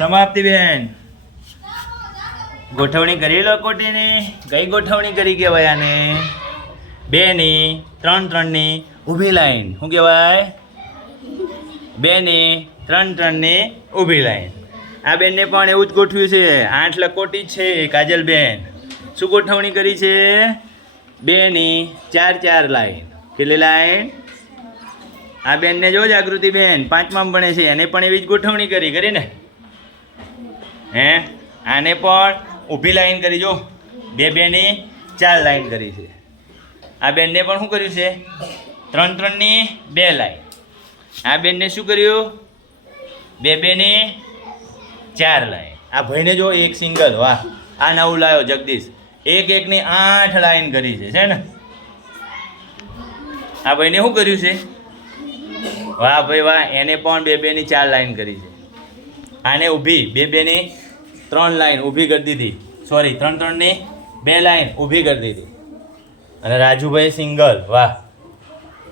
સમાપ્તિ બેન ગોઠવણી કરી લો કોટીની. કઈ ગોઠવણી કરી કહેવાય આને? 2 ની 3 3 ની ઊભી લાઈન. શું કહેવાય? 2 ની 3 3 ની ઊભી લાઈન. આ બેનને પણ એવું જ ગોઠવ્યું છે. 8 લકોટી છે કાજલબેન. શું ગોઠવણી કરી છે? 2 ની 4 4 લાઈન. કેટલી લાઈન? આ બેનને જો જાગૃતિબેન 5માં ભણે છે, એને પણ એવી જ ગોઠવણી કરી ને? હે આને પણ ઊભી લાઈન કરી. જો 2 2 ની 4 લાઈન કરી છે. આ બેનને પણ શું કર્યું છે? 3 3 ની 2 લાઈન. આ બેનને શું કર્યું? 2 2 ની 4 લાઈન. આ ભાઈને જો એક સિંગલ. વાહ, આ નવું લાવ્યો જગદીશ. 1 1 ની 8 લાઈન કરી છે ને? આ ભાઈને શું કર્યું છે? વાહ ભાઈ વાહ, એને પણ 2 2 ની 4 લાઈન કરી છે. આને ઊભી 2 2 ની 3 લાઈન ઊભી કરી દીધી. સોરી, 3 3 ની 2 લાઈન ઊભી કરી દીધી. અને રાજુભાઈ સિંગલ. વાહ.